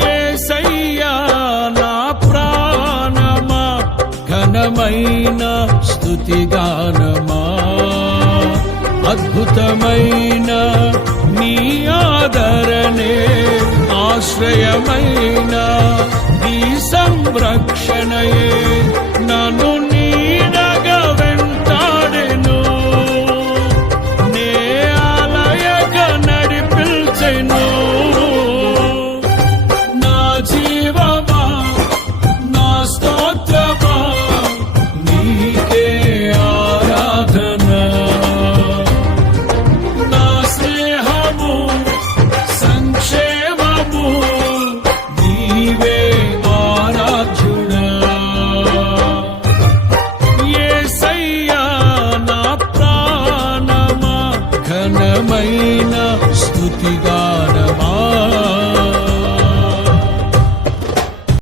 యేసయ్యా నా ప్రాణమా, ఘనమైన స్తుతిగానమా, అద్భుతమైన నీ ఆదరణే ఆశ్రయమైన నీ సంరక్షణయే నన్ను